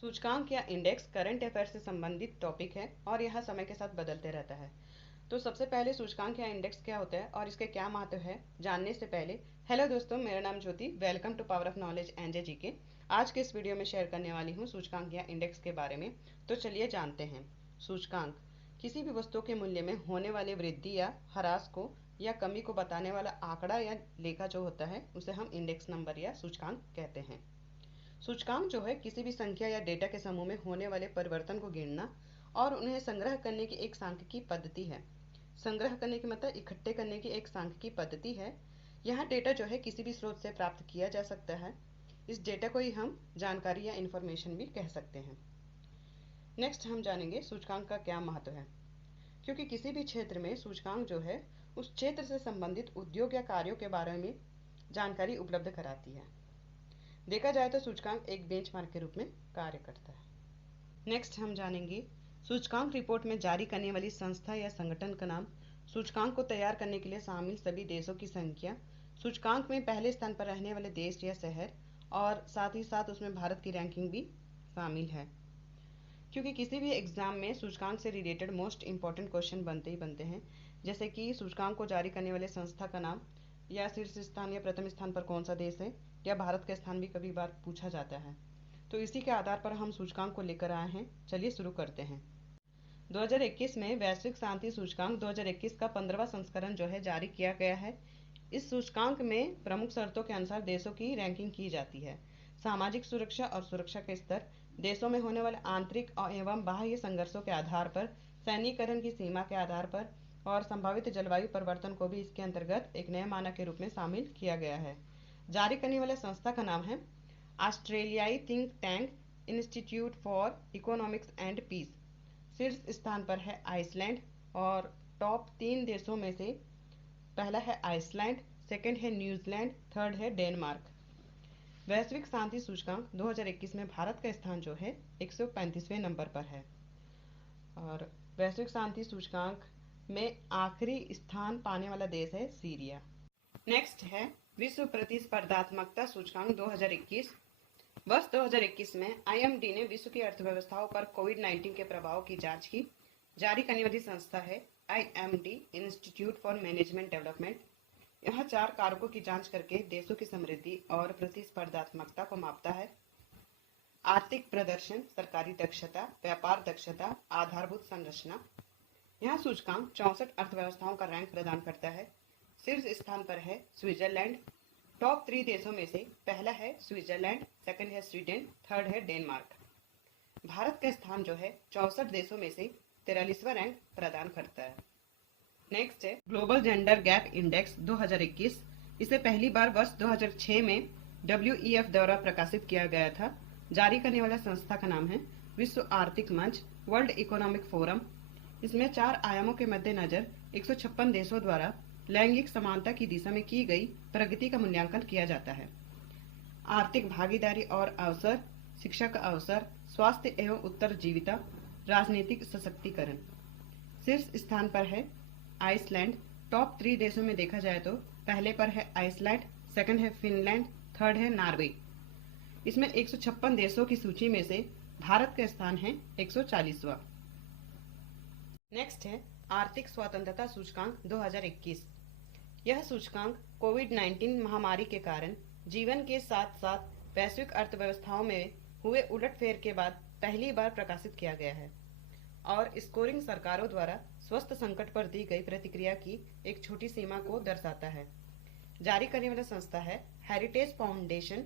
सूचकांक या index current affair से संबंधित टॉपिक है और यह समय के साथ बदलते रहता है। तो सबसे पहले सूचकांक या इंडेक्स क्या होता है और इसके क्या महत्व है जानने से पहले हेलो दोस्तों, मेरा नाम Jyoti. Welcome to power of knowledge NJ GK. आज के इस वीडियो में शेयर करने वाली हूँ सूचकांक या इंडेक्स के बारे में। तो चलिए जानते हैं। सूचकांक किसी भी वस्तु के मूल्य में होने वाली वृद्धि या ह्रास को या कमी को बताने वाला आंकड़ा या लेखा जो होता है उसे हम इंडेक्स नंबर या सूचकांक कहते हैं। सूचकांक जो है किसी भी संख्या या डेटा के समूह में होने वाले परिवर्तन को गिनना और उन्हें संग्रह करने की एक सांख्यिकी पद्धति है। संग्रह करने की मतलब इकट्ठे करने की एक सांख्यिकी पद्धति है। यह डेटा जो है किसी भी स्रोत से प्राप्त किया जा सकता है। इस डेटा को ही हम जानकारी या इंफॉर्मेशन भी कह सकते हैं। नेक्स्ट हम जानेंगे सूचकांक का क्या महत्व है। क्योंकि किसी भी क्षेत्र में सूचकांक जो है उस क्षेत्र से संबंधित उद्योग या कार्यों के बारे में जानकारी उपलब्ध कराती है। देखा जाए तो सूचकांक एक बेंचमार्क के रूप में कार्य करता है। नेक्स्ट हम जानेंगे सूचकांक रिपोर्ट में जारी करने वाली संस्था या संगठन का नाम, सूचकांक को तैयार करने के लिए शामिल सभी देशों की संख्या, सूचकांक में पहले स्थान पर रहने वाले देश या शहर और साथ ही साथ उसमें भारत की रैंकिंग भी शामिल है। क्योंकि किसी भी एग्जाम में सूचकांक से रिलेटेड मोस्ट इंपॉर्टेंट क्वेश्चन बनते ही बनते हैं। जैसे कि सूचकांक को जारी करने वाले संस्था का नाम या शीर्ष स्थान या प्रथम स्थान पर कौन सा देश है या भारत का स्थान भी कभी बार पूछा जाता है। तो इसी के आधार पर हम सूचकांक को लेकर आए हैं। चलिए शुरू करते हैं। 2021 में वैश्विक शांति सूचकांक 2021 का 15वां संस्करण जो है जारी किया गया है। इस सूचकांक में प्रमुख शर्तों के अनुसार देशों की रैंकिंग की जाती है। सामाजिक सुरक्षा और सुरक्षा के स्तर, देशों में होने वाले आंतरिक एवं बाह्य संघर्षों के आधार पर, सैनिकरण की सीमा के आधार पर और संभावित जलवायु परिवर्तन को भी इसके अंतर्गत एक नए मानक के रूप में शामिल किया गया है। जारी करने वाले संस्था का नाम है ऑस्ट्रेलियाई think tank Institute for Economics and Peace. शीर्ष स्थान पर है आइसलैंड और टॉप 3 देशों में से पहला है आइसलैंड, सेकंड है न्यूजीलैंड, थर्ड है डेनमार्क। वैश्विक शांति सूचकांक 2021 में भारत का स्थान जो है 135वें नंबर पर है और वैश्विक शांति सूचकांक में आखिरी स्थान पाने वाला देश है सीरिया। नेक्स्ट है विश्व प्रतिस्पर्धात्मकता सूचकांक 2021। वर्ष 2021 में आईएमडी ने विश्व की अर्थव्यवस्थाओं पर कोविड-19 के प्रभाव की जांच की। जारी करने वाली संस्था है IMD institute for management development. यह 4 कारकों की जांच करके देशों की समृद्धि और प्रतिस्पर्धात्मकता को मापता है। आर्थिक प्रदर्शन, सरकारी दक्षता, व्यापार दक्षता, आधारभूत संरचना। यह सूचकांक 64 अर्थव्यवस्थाओं का रैंक प्रदान करता है। शीर्ष स्थान पर है स्विट्जरलैंड। टॉप 3 देशों में से पहला है स्विट्जरलैंड, सेकंड है स्वीडन, थर्ड है डेनमार्क। भारत का स्थान जो है 64 देशों में से 43वां रैंक प्रदान करता है। नेक्स्ट है ग्लोबल जेंडर गैप इंडेक्स 2021। इसे पहली बार वर्ष 2006 में WEF द्वारा प्रकाशित किया गया था। जारी करने वाला संस्था का नाम है विश्व आर्थिक मंच, वर्ल्ड इकोनॉमिक फोरम। इसमें 4 आयामों के मद्देनजर 156 देशों द्वारा लैंगिक समानता की दिशा में की गई प्रगति का मूल्यांकन किया जाता है। आर्थिक भागीदारी और अवसर, शिक्षा का अवसर, स्वास्थ्य एवं उत्तरजीविता, राजनीतिक सशक्तिकरण। शीर्ष स्थान पर है आइसलैंड। टॉप 3 देशों में देखा जाए तो पहले पर है आइसलैंड, सेकंड है फिनलैंड, थर्ड है नॉर्वे। इसमें 156 देशों की सूची में से भारत का स्थान है 140वां। नेक्स्ट है आर्थिक स्वतंत्रता सूचकांक 2021। यह सूचकांक कोविड-19 महामारी के कारण जीवन के साथ साथ वैश्विक अर्थव्यवस्थाओं में हुए उलटफेर के बाद पहली बार प्रकाशित किया गया है और स्कोरिंग सरकारों द्वारा स्वस्थ संकट पर दी गई प्रतिक्रिया की एक छोटी सीमा को दर्शाता है। जारी करने वाला संस्था है हेरिटेज फाउंडेशन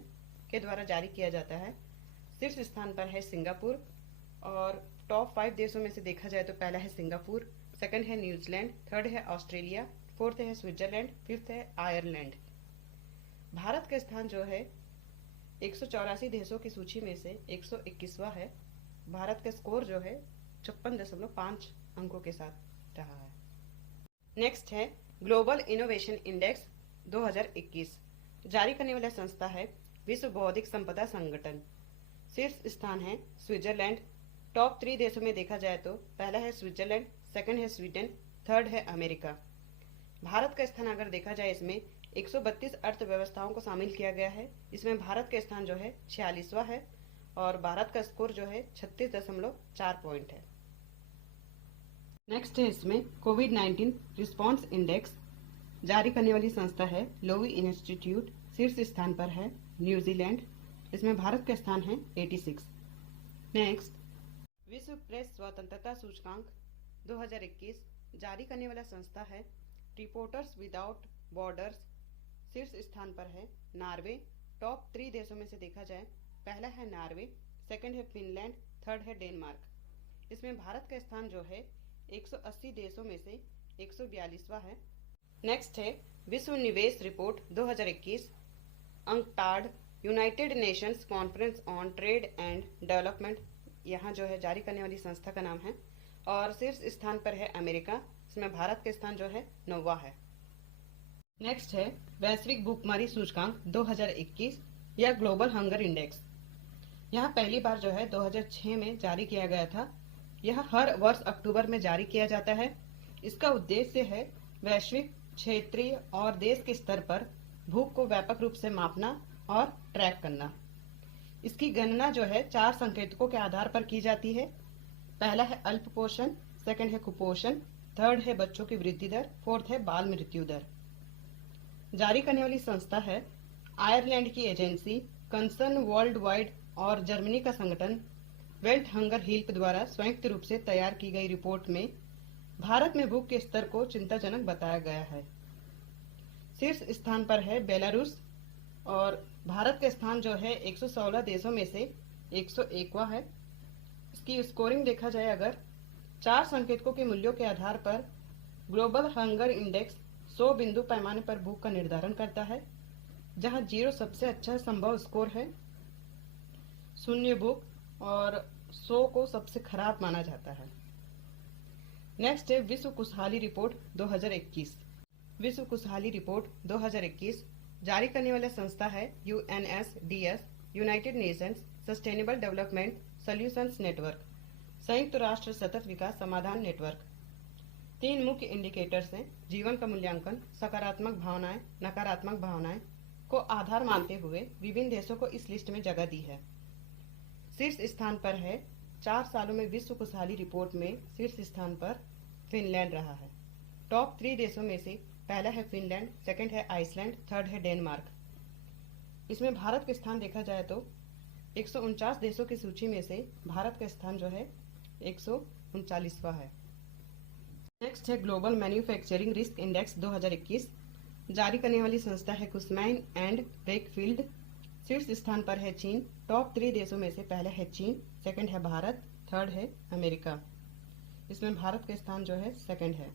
के द्वारा जारी किया जाता है। शीर्ष स्थान पर है सिंगापुर और टॉप 5 देशों में से देखा जाए तो पहला है सिंगापुर, सेकंड है न्यूजीलैंड, थर्ड है ऑस्ट्रेलिया, फोर्थ है स्विट्जरलैंड, फिफ्थ है आयरलैंड। भारत का स्थान जो है 184 देशों की सूची में से 121वां है। भारत का स्कोर जो है 56.5 अंकों के साथ रहा है। नेक्स्ट है ग्लोबल इनोवेशन इंडेक्स 2021। जारी करने वाला संस्था है विश्व बौद्धिक संपदा संगठन। शीर्ष स्थान है स्विट्जरलैंड। टॉप 3 देशों में देखा जाए तो पहला है स्विट्जरलैंड, सेकंड है स्वीडन, थर्ड है अमेरिका। भारत का स्थान अगर देखा जाए इसमें 132 अर्थव्यवस्थाओं को शामिल किया गया है। इसमें भारत का स्थान जो है 46वां है और भारत का स्कोर जो है 36.4 पॉइंट है। नेक्स्ट है इसमें कोविड-19 रिस्पॉन्स इंडेक्स जारी करने वाली संस्था है लोवी इंस्टीट्यूट। शीर्ष स्थान पर है न्यूजीलैंड। इसमें भारत का स्थान है 86। नेक्स्ट, विश्व प्रेस स्वतंत्रता सूचकांक 2021 जारी करने वाला संस्था है रिपोर्टर्स विदाउट बॉर्डर्स। शीर्ष स्थान पर है नॉर्वे। टॉप 3 देशों में से देखा जाए, पहला है नॉर्वे, सेकंड है फिनलैंड, थर्ड है डेनमार्क। इसमें भारत का स्थान जो है 180 देशों में से 142वां है। नेक्स्ट है विश्व निवेश report 2021 UNCTAD United Nations conference on trade and development, यहाँ जो है जारी करने वाली संस्था का नाम है। और शीर्ष स्थान पर है अमेरिका। इसमें भारत का स्थान जो है 9वां है। नेक्स्ट है वैश्विक भूखमरी सूचकांक 2021 या ग्लोबल हंगर इंडेक्स। यह पहली बार जो है 2006 में जारी किया गया था। यह हर वर्ष अक्टूबर में जारी किया जाता है। इसका उद्देश्य है वैश्विक, क्षेत्रीय और देश के स्तर पर भूख को व्यापक रूप से मापना और ट्रैक करना। इसकी गणना जो है 4 संकेतकों के आधार पर की जाती है। पहला है अल्प पोषण, सेकंड है कुपोषण, थर्ड है बच्चों की वृद्धि दर, फोर्थ है बाल मृत्यु दर। जारी करने वाली संस्था है आयरलैंड की एजेंसी कंसर्न वर्ल्ड वाइड और जर्मनी का संगठन वेल्ट हंगर हेल्प द्वारा संयुक्त रूप से तैयार की गई रिपोर्ट में भारत में भूख के स्तर को चिंताजनक बताया गया है। शीर्ष स्थान पर है बेलारूस और भारत का स्थान जो है 116 देशों में से 101वां है। इसकी स्कोरिंग देखा जाए अगर 4 संकेतकों के मूल्यों के आधार पर ग्लोबल हंगर इंडेक्स 100 बिंदु पैमाने पर भूख का निर्धारण करता है, जहां 0 सबसे अच्छा संभव स्कोर है, 0 भूख और 100 को सबसे खराब माना जाता है। नेक्स्ट है विश्व खुशहाली रिपोर्ट 2021। विश्व खुशहाली रिपोर्ट 2021 जारी करने वाला संस्था है UNSDS United Nations sustainable development solutions network, संयुक्त राष्ट्र सतत विकास समाधान नेटवर्क। 3 मुख्य इंडिकेटर्स हैं जीवन का मूल्यांकन, सकारात्मक भावनाएं, नकारात्मक भावनाएं को आधार मानते हुए विभिन्न देशों को इस लिस्ट में जगह दी है। शीर्ष स्थान पर है 4 सालों में विश्व खुशहाली रिपोर्ट में शीर्ष स्थान पर फिनलैंड रहा है। टॉप 3 देशों में से पहला है फिनलैंड, सेकंड है आइसलैंड, थर्ड है डेनमार्क। इसमें भारत का स्थान देखा जाए तो 149 देशों की सूची में से भारत का स्थान जो है 139वां है। नेक्स्ट है ग्लोबल मैन्युफैक्चरिंग रिस्क इंडेक्स 2021 जारी करने वाली संस्था है कुसमैन एंड वेकफील्ड। शीर्ष स्थान पर है चीन। टॉप 3 देशों में से पहला है चीन, सेकंड है भारत, थर्ड है अमेरिका। इसमें भारत का स्थान जो है सेकंड है।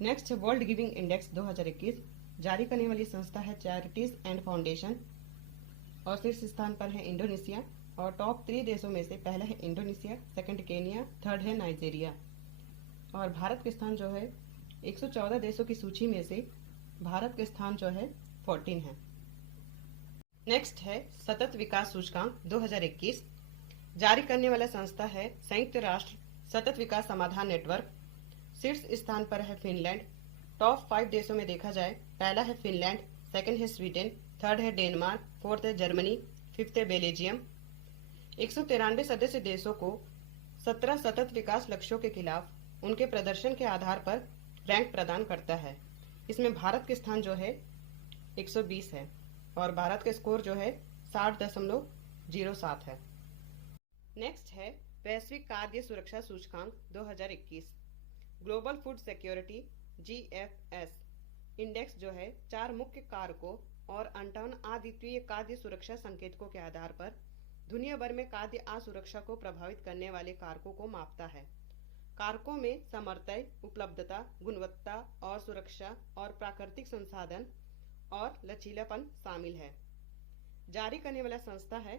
नेक्स्ट है वर्ल्ड गिविंग इंडेक्स 2021 जारी करने वाली संस्था है चैरिटीज एंड फाउंडेशन और शीर्ष स्थान पर है इंडोनेशिया। और टॉप 3 देशों में से पहला है इंडोनेशिया, सेकंड केनिया, थर्ड है नाइजीरिया। और भारत के स्थान जो है 114 देशों की सूची में से भारत के स्थान जो है 14 है। नेक्स्ट है सतत विकास सूचकांक 2021 जारी करने वाला संस्था है संयुक्त राष्ट्र सतत विकास समाधान नेटवर्क। शीर्ष स्थान पर है फिनलैंड। टॉप 5 देशों में देखा जाए, पहला है फिनलैंड, सेकंड है स्वीडन, थर्ड है डेनमार्क, फोर्थ है जर्मनी, फिफ्थ है बेल्जियम। 193 सदस्य देशों को 17 सतत विकास लक्ष्यों के खिलाफ उनके प्रदर्शन के आधार पर रैंक प्रदान करता है। इसमें भारत के स्थान जो है 120 है और भारत का स्कोर जो है 60.07 है। नेक्स्ट है वैश्विक खाद्य सुरक्षा सूचकांक 2021 global food security GFS index जो है 4 मुख्य कारकों और 58 अद्वितीय खाद्य सुरक्षा संकेतकों के आधार पर दुनिया भर में खाद्य असुरक्षा को प्रभावित करने वाले कारकों को मापता है। कारकों में सामर्थ्य, उपलब्धता, गुणवत्ता और सुरक्षा और प्राकृतिक संसाधन और लचीलापन शामिल है। जारी करने वाला संस्था है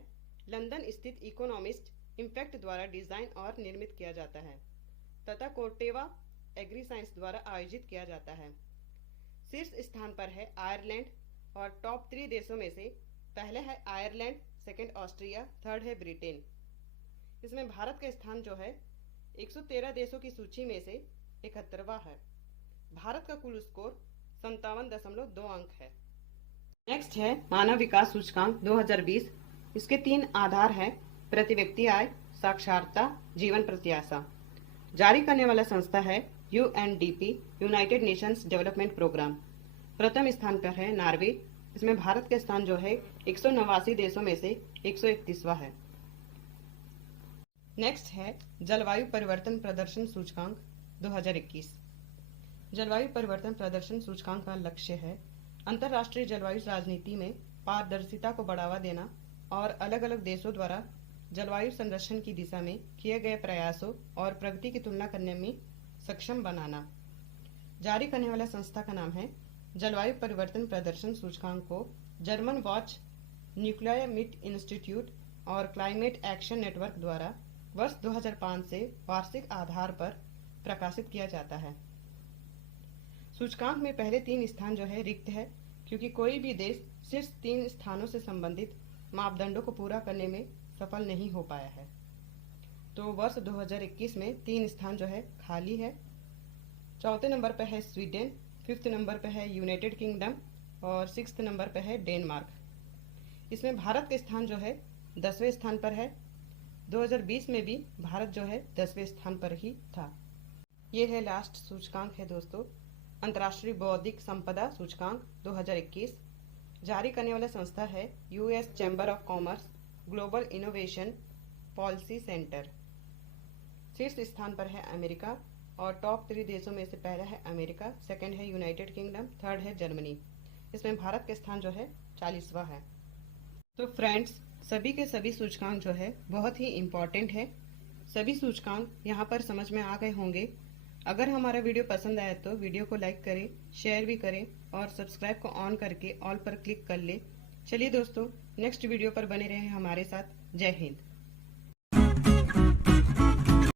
लंदन स्थित इकोनॉमिस्ट इम्पैक्ट द्वारा डिजाइन और निर्मित किया जाता है तथा कोर्टेवा एग्री साइंस द्वारा आयोजित किया जाता है। शीर्ष स्थान पर है आयरलैंड और टॉप 3 देशों में से पहले है आयरलैंड, सेकंड ऑस्ट्रिया, थर्ड है ब्रिटेन। इसमें भारत का स्थान जो है 113 देशों की सूची में से 71वां है। भारत का कुल स्कोर 57.2 अंक है। नेक्स्ट है मानव विकास सूचकांक 2020 इसके 3 आधार हैं: प्रति व्यक्ति आय, साक्षरता, जीवन प्रत्याशा। जारी करने वाला संस्था है UNDP, United Nations Development Programme. प्रथम स्थान पर है नॉर्वे। इसमें भारत का स्थान जो है 189 देशों में से 131वां है। नेक्स्ट है जलवायु परिवर्तन प्रदर्शन सूचकांक 2021। जलवायु परिवर्तन प्रदर्शन सूचकांक का लक्ष्य है अंतर्राष्ट्रीय जलवायु राजनीति में पारदर्शिता को बढ़ावा देना और अलग अलग देशों द्वारा जलवायु संरक्षण की दिशा में किए गए प्रयासों और प्रगति की तुलना करने में सक्षम बनाना। जारी करने वाला संस्था का नाम है जलवायु परिवर्तन प्रदर्शन सूचकांक को जर्मन वॉच, न्यूक्लियर मीट इंस्टीट्यूट और क्लाइमेट एक्शन नेटवर्क द्वारा वर्ष 2005 से वार्षिक आधार पर प्रकाशित किया जाता है। सूचकांक में पहले 3 स्थान जो है रिक्त है, क्योंकि कोई भी देश शीर्ष 3 स्थानों से संबंधित मापदंडों को पूरा करने में सफल नहीं हो पाया है। तो वर्ष 2021 में 3 स्थान जो है खाली है। चौथे नंबर पर है स्वीडन, 5th नंबर पर है यूनाइटेड किंगडम और 6th नंबर पर है डेनमार्क। इसमें भारत का स्थान जो है 10वें स्थान पर है। 2020 में भी भारत जो है 10वें स्थान पर ही था। ये है लास्ट सूचकांक है दोस्तों, अंतर्राष्ट्रीय बौद्धिक संपदा सूचकांक 2021। जारी करने वाला संस्था है US chamber of commerce global innovation policy centre. शीर्ष स्थान पर है अमेरिका और टॉप 3 देशों में से पहला है अमेरिका, सेकंड है यूनाइटेड किंगडम, थर्ड है जर्मनी। इसमें भारत का स्थान जो है 40वां है। तो फ्रेंड्स, सभी के सभी सूचकांक जो है बहुत ही इम्पोर्टेंट है। सभी सूचकांक यहाँ पर समझ में आ गए होंगे। अगर हमारा वीडियो पसंद आया तो वीडियो को लाइक करें, शेयर भी करें और सब्सक्राइब को ऑन करके ऑल पर क्लिक कर ले। चलिए दोस्तों, नेक्स्ट वीडियो पर बने रहें हमारे साथ। जय हिंद।